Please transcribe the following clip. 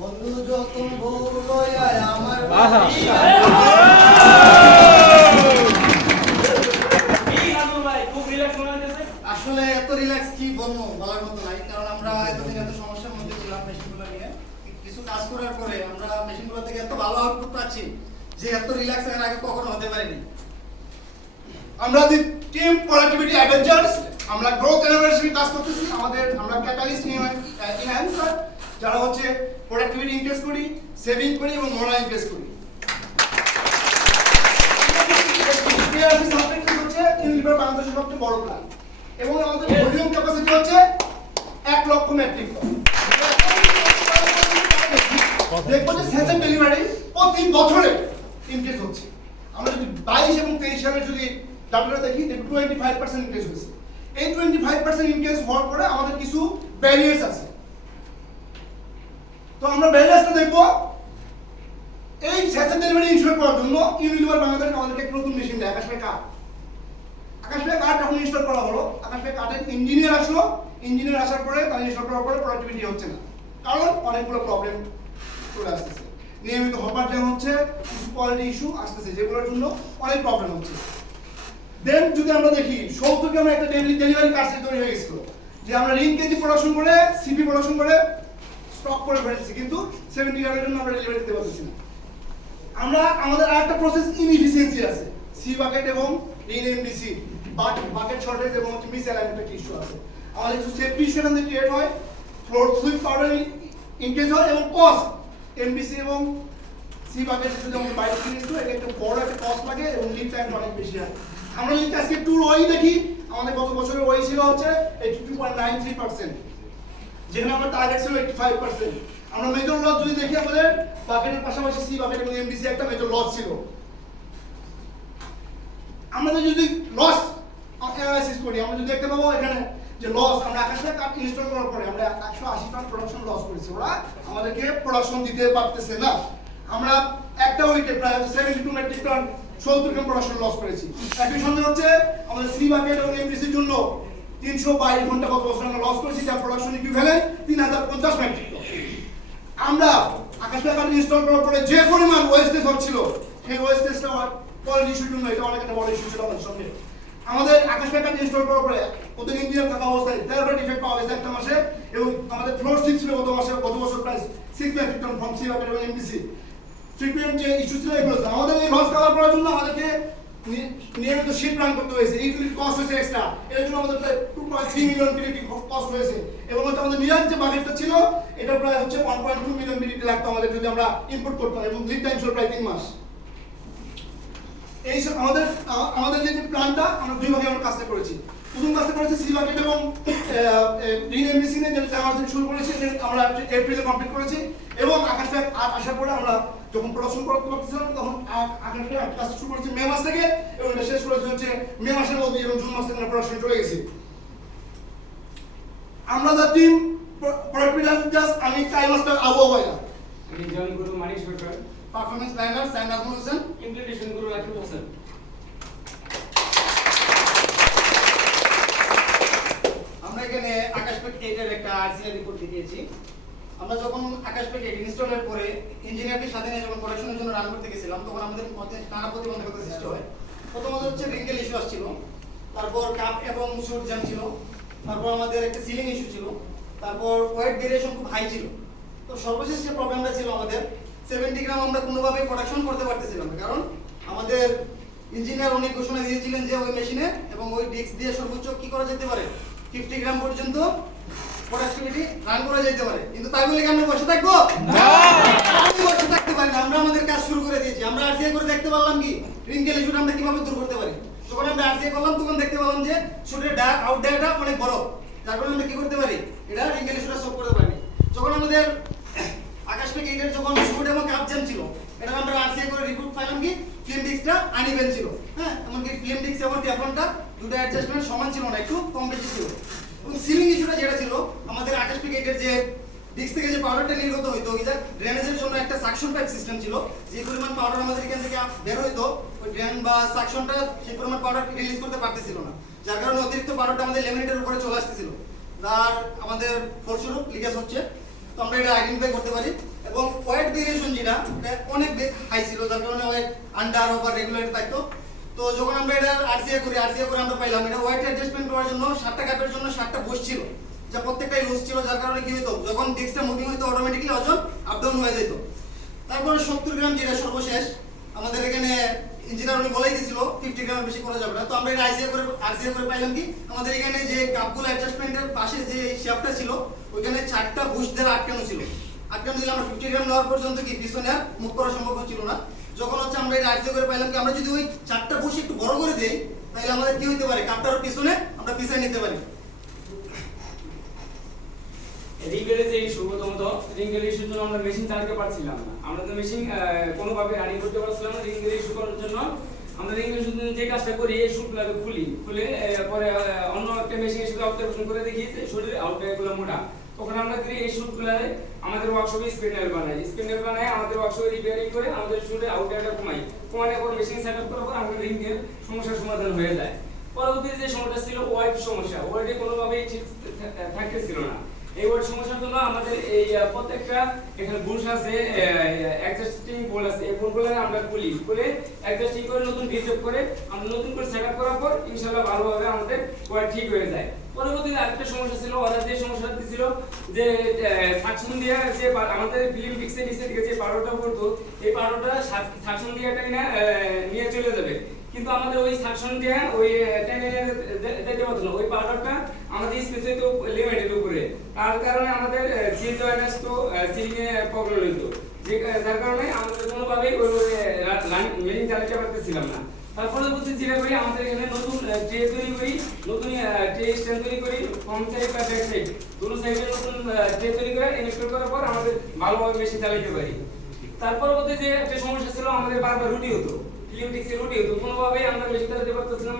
বন্ধু যখন বউ লইয়া আমার আসলে এত রিল্যাক্স কি বলবো বলার মতো নাই, কারণ আমরা এতদিন এত সমস্যার মধ্যে ছিলাম মেশিনগুলো নিয়ে। কিছু কাজ করার পরে আমরা মেশিনগুলো থেকে এত ভালো আউটপুট পাচ্ছি যে এত রিল্যাক্স এর আগে কখনো হতে পারেনি। আমরা দি টিম প্রোডাক্টিভিটি অ্যাডভেঞ্চার্স, আমরা গ্রোথ এনার্জি কাজ করতেছি। আমরা ক্যাটালিস্ট ইনহ্যান্সার যারা হচ্ছে প্রোডাক্টিভিটি ইনক্রিজ করি, সেভিং করি এবং মোরাল ইনক্রিজ করি। পিআরসি সাবজেক্ট হচ্ছে ইউনিলিভার বাংলাদেশের সবচেয়ে বড় প্ল্যান এবং আমাদের ভলিউম ক্যাপাসিটি হচ্ছে 1 লক্ষ মেট্রিক টন। দেখবো যে সেশন ডেলিভারি প্রতি বছরে ইনক্রিজ হচ্ছে। আমরা যদি 22 এবং 23 সালে যদি ডাটাটা দেখি, 25% ইনক্রিজ হয়েছে। এই 25% ইনক্রিজ হওয়ার পরে আমাদের কিছু ব্যারিয়ার্স আছে। তো আমরা ব্যারিয়ার্সটা দেখবো। এই সেশন ডেলিভারি ইনশিওর করার জন্য ইউনিলিভার বাংলাদেশ আমাদেরকে একটা নতুন মেশিন দেয়, আকাশময় কার্ড। আকাশময় কার্ড যখন ইনস্টল করা হলো, আকাশময় কার্ডের ইঞ্জিনিয়ার আসলো। ইঞ্জিনিয়ার আসার পরে তার ইনস্টল করার পরে প্রোডাক্টিভিটি হচ্ছে না, কারণ অনেকগুলো প্রবলেম চলে আসতেছে। নিয়মিত হপার জ্যাম হচ্ছে, কিছু কোয়ালিটি ইস্যু আসতেছে, যেগুলোর জন্য অনেক প্রবলেম হচ্ছে। দেন যদি আমরা দেখি 70 গ্রামে একটা ডেলিভারি কার্ড তৈরি হয়ে গেছিল, যে আমরা রিং কেজি প্রোডাকশন করে সিপি প্রোডাকশন করে স্টক করে ফেলেছি, কিন্তু 70 গ্রামের জন্য আমরা ডেলিভারি দিতে পারতেছি না। আমাদের আরেকটা প্রসেস ইনএফিসিয়েন্সি আছে, সি বাকেট এবং রিং এমডিসি বাকেট শর্টেজ এবং মিস অ্যালাইনমেন্ট ইস্যু আছে। আমাদের কিছু সেফটি ইস্যু এখান থেকে ক্রিয়েট হয়, ফ্লোর সুইপ পাউডার ইনক্রিজ হয় এবং কস্ট এমডিসি এবং সি বাকেটে যদি আমাদের বাইরে কিনে দিতে এটা একটা বড় একটা কস্ট লাগে এবং লিড টাইমটা অনেক বেশি হয়। আমরা যদি আজকে টুর ওই দেখি, আমাদের গত বছরের ওই ছিল হচ্ছে 82.93%, যেখানে আমার টার্গেট ছিল 85%। আমরা মেজর লস যদি দেখি, আমাদের বাকেটের পাশাপাশি সি বাকেট এবং এমডিসি একটা মেজর লস ছিল। আমাদের যদি লস অ্যানালাইসিস করি, আমরা যদি দেখতে পাবো এখানে যে লস, আমরা আকাশময় কার্ড ইনস্টল করার পরে আমরা 180 টন প্রোডাকশন লস করেছি। ওরা আমাদেরকে প্রোডাকশন দিতে পারতেছে না। আমরা একটা উইকে প্রায় 72 মেট্রিক টন 70 গ্রাম প্রোডাকশন লস করেছি। একই সঙ্গে হচ্ছে আমাদের সি বাকেট এবং এমডিসির জন্য 322 ঘন্টা গত বছর আমরা লস করেছি, যার প্রোডাকশন ইকুইভ্যালেন্ট 3050 মেট্রিক টন। আমরা আকাশময় কার্ড ইনস্টল করার পরে যে পরিমাণ ওয়েস্টেজ হচ্ছিল, সেই ওয়েস্টেজটা কোয়ালিটি ইস্যুর জন্য এটা অনেক একটা বড় ইস্যু ছিল আমাদের সঙ্গে। আমাদের আকাশময় কার্ড ইনস্টল করার পরে ওদের ইঞ্জিনিয়ার থাকা অবস্থায় 13টা ডিফেক্ট পাওয়া গেছে একটা মাসে, এবং আমাদের ফ্লোর 6 ছিল গত বছর প্রায় 6 মেট্রিক টন ফ্রম সি বাকেট এবং এমডিসি। ফ্রিকুয়েন্ট যে ইস্যু ছিল এগুলো আমাদের এই লস কভার করার জন্য আমাদেরকে নিয়মিত শিফট রান করতে হয়েছে। ইউটিলিটি কস্ট হয়েছে এক্সট্রা, এর জন্য আমাদের প্রায় 2.3 মিলিয়ন বিডিটি কস্ট হয়েছে। এবং হচ্ছে আমাদের নিরাজ যে বাজেটটা ছিল, এটা প্রায় হচ্ছে 1.2 মিলিয়ন বিডিটি লাগতো আমাদের যদি আমরা ইম্পোর্ট করতাম, এবং লিড টাইম ছিল প্রায় 3 মাস। এই সব আমাদের যে প্ল্যানটা আমরা দুই ভাগে আমরা কাজটা করেছি। প্রথম কাজটা করেছি সি বাকেট এবং রিন এমডিসি নিয়ে, যেটা আমাদের শুরু করেছি, আমরা এপ্রিলে কমপ্লিট করেছি। এবং আকাশটা আসার পরে আমরা যখন প্রোডাকশন করতে পারছিলাম, তখন আকাশটা কাজ শুরু করেছি মে মাস থেকে, এবং এটা শেষ করেছি হচ্ছে মে মাসের মধ্যে, এবং জুন মাস থেকে আমরা প্রোডাকশন চলে গেছি। আমরা দ্য টিম প্রোডাক্ট জাস্ট আমি টাইম মাস্টার আবু ভাইয়া, আমি join guru Manik Sarkar, performance planner sign Ajmal Hossain, implementation guru Rakib Hossain. আমরা এখানে আকাশপেট 8 এর একটা আরসিআই রিপোর্ট দিয়েছি। আমরা যখন আকাশপেট 8 ইনস্টলের পরে ইঞ্জিনিয়ারদের সাথে নিয়ে যখন প্রোডাকশনের জন্য রান করতে গেছিলাম, তখন আমাদের মধ্যে নানা প্রতিবন্ধকতা সৃষ্টি হয়। প্রথমত হচ্ছে রিঙ্কেল ইস্যু আসছিল, তারপর কাপ এবং শুট জ্যাম ছিল, তারপর আমাদের একটা সিলিং ইস্যু ছিল, তারপর ওয়েট ভেরিয়েশন খুব হাই ছিল। তো সর্বশেষ যে প্রবলেমটা ছিল আমাদের 70 গ্রাম আমরা কোনোভাবেই প্রোডাকশন করতে পারতেছিলাম না, কারণ আমাদের ইঞ্জিনিয়ার অনেক ঘোষণা দিয়েছিলেন যে ওই মেশিনে এবং ওই ডিস্ক দিয়ে সর্বোচ্চ কি করা যেতে পারে 50 গ্রাম পর্যন্ত প্রোডাক্টিভিটি রান করা যেতে পারে। কিন্তু তাই বলে কি আমরা বসে থাকবো? না, আমি বসে থাকতে পারি না। আমরা আমাদের কাজ শুরু করে দিয়েছি। আমরা আরসিআই করে দেখতে পারলাম কি রিঙ্কেল ইস্যুটা আমরা কিভাবে দূর করতে পারি। যখন আমরা আরসিআই করলাম, তখন দেখতে পেলাম যে শুটের আউট ডায়াটা অনেক বড়, যার কারণে আমরা কি করতে পারি, এটা রিঙ্কেল ইস্যুটা সলভ করতে পারি। যখন আমাদের আকাশপেট 8 এর যখন শুট এবং কাপ জ্যাম ছিল, এটা আমরা আরসিআই করে রিপোর্ট পাইলাম কি ফিল্ম ডিস্কটা আনইভেন ছিল। হ্যাঁ, এমনকি ফিল্ম ডিস্ক এবং টেফলনটা দুটো অ্যাডজাস্টমেন্ট সমান ছিল না, একটু কম বেশি ছিল। এবং সিলিং ইস্যুটা যেটা ছিল, আমাদের আকাশপেট 8 এর যে ডিস্ক থেকে যে পাউডারটা নির্গত হইতো, এটা ড্রেনেজের জন্য একটা সাকশন পাইপ সিস্টেম ছিল। যে পরিমাণ পাউডার আমাদের এখান থেকে বের হইতো, ওই ড্রেন বা সাকশনটা সেই পরিমাণ পাউডার রিলিজ করতে পারতেছিল না, যার কারণে অতিরিক্ত পাউডারটা আমাদের লেমিনেটের উপরে চলে আসতেছিল, আর আমাদের ফলস্বরূপ লিকেজ হচ্ছে। তো আমরা এটা আইডেন্টিফাই করতে পারি। এবং ওয়েট ভেরিয়েশন যেটা এটা অনেক হাই ছিল, যার কারণে ওয়েট আন্ডার ওভার রেগুলেটর থাকতো। তো যখন আমরা এটা আরসিএ করে আমরা পাইলাম এটা ওয়েট অ্যাডজাস্টমেন্ট করার জন্য 7টা কাপের জন্য 7টা বুশ ছিল, যা প্রত্যেকটাই লুজ ছিল, যার কারণে কি হতো যখন ডিস্কটা মুভিং হতো অটোমেটিক্যালি ওজন আপ ডাউন হয়ে যেত। তারপরে 70 গ্রাম যেটা সর্বশেষ আমাদের এখানে ইঞ্জিনিয়ার উনি বলেই দিয়েছিল 50 গ্রামের বেশি করা যাবে না। তো আমরা এটা আরসিএ করে পাইলাম কি আমাদের এখানে যে কাপগুলো অ্যাডজাস্টমেন্টের পাশে যে শেফটা ছিল ওইখানে 4টা বুশ দ্বারা আটকানো ছিল। আটকানো দিলে আমরা 50 গ্রাম নেওয়ার পর্যন্ত কি পিছনে আর মুভ করা সম্ভব ছিল না। যখন হচ্ছে আমরা এটা আরসিএ করে পাইলাম কি আমরা যদি ওই 4টা বুশ একটু বড় করে দেই তাহলে আমাদের কি হতে পারে কাপটার পিছনে আমরা পিছনে নিতে পারি। রিঙ্গেলের যে ইস্যু, প্রথমত রিঙ্গেলের ইস্যুর জন্য আমরা মেশিন চালাতে পারছিলাম না। আমরা তো মেশিন কোনোভাবে রানিং করতে পারছিলাম না। রিঙ্গেলের ইস্যু করার জন্য আমরা রিঙ্গেলের জন্য যে কাজটা করি এই শুটগুলোকে খুলে পরে অন্য একটা মেশিনের সাথে অবজারভেশন করে দেখি যে শরীরের আউটলাইনগুলো মোটা। তখন আমরা কি এই শুটগুলো আমাদের ওয়ার্কশপে স্পিন্ডেল বানাই আমাদের ওয়ার্কশপে রিপেয়ারিং করে আমাদের শুটের আউটলাইনটা কমানোর পর মেশিন সেটআপ করার পর আমাদের রিঙ্গের সমস্যার সমাধান হয়ে যায়। পরবর্তীতে যে সমস্যা ছিল ওয়াইড সমস্যা, ওয়াইডে কোনোভাবেই ঠিক থাকতেছিল না। এই ওয়ার্ড সমস্যার জন্য আমাদের এই প্রত্যেকটা এখানে বুশ আছে, অ্যাডজাস্টিং বোল আছে, এই বোলগুলো আমরা খুলে অ্যাডজাস্টিং করে নতুন ভিডিও করে আমরা নতুন করে সেটআপ করার পর ইনশাআল্লাহ ভালোভাবে আমাদের ওয়ার্ড ঠিক হয়ে যায়। পরবর্তীতে আরেকটা সমস্যা ছিল, ওরা যে সমস্যাটা ছিল যে সাকশন দিয়ে যে আমাদের ফিল্ম ফিক্সের নিচে দিকে যে পাউডারটা পড়তো এই পাউডারটা সাকশন দিয়ে নিয়ে চলে যাবে, কিন্তু আমাদের ওই সাকশন দিয়ে ওই টেনে দিতে পারতো না। ওই পাউডারটা আমাদের স্পেসে তো লিমিটেড উপরে, তার কারণে আমাদের সিল জয়েন্টস তো সিলিং এ প্রবলেম হতো, যার কারণে আমাদের কোনোভাবেই ওই মেশিন চালাতে পারতেছিলাম না। তারপরে বলতে যেটা করি আমাদের এখানে নতুন ট্রে তৈরি করি, নতুন ট্রে স্ট্যান্ড তৈরি করি, ফ্রন্ট সাইড বা ব্যাক সাইড দুটো সাইডে নতুন ট্রে তৈরি করে ইনস্টল করার পর আমাদের ভালোভাবে মেশিন চালাতে পারি। তারপর বলতে যে একটা সমস্যা ছিল আমাদের বারবার রুটি হতো, ফিল্ম ফিক্সে রুটি হতো, কোনোভাবেই আমরা মেশিন চালাতে পারতেছিলাম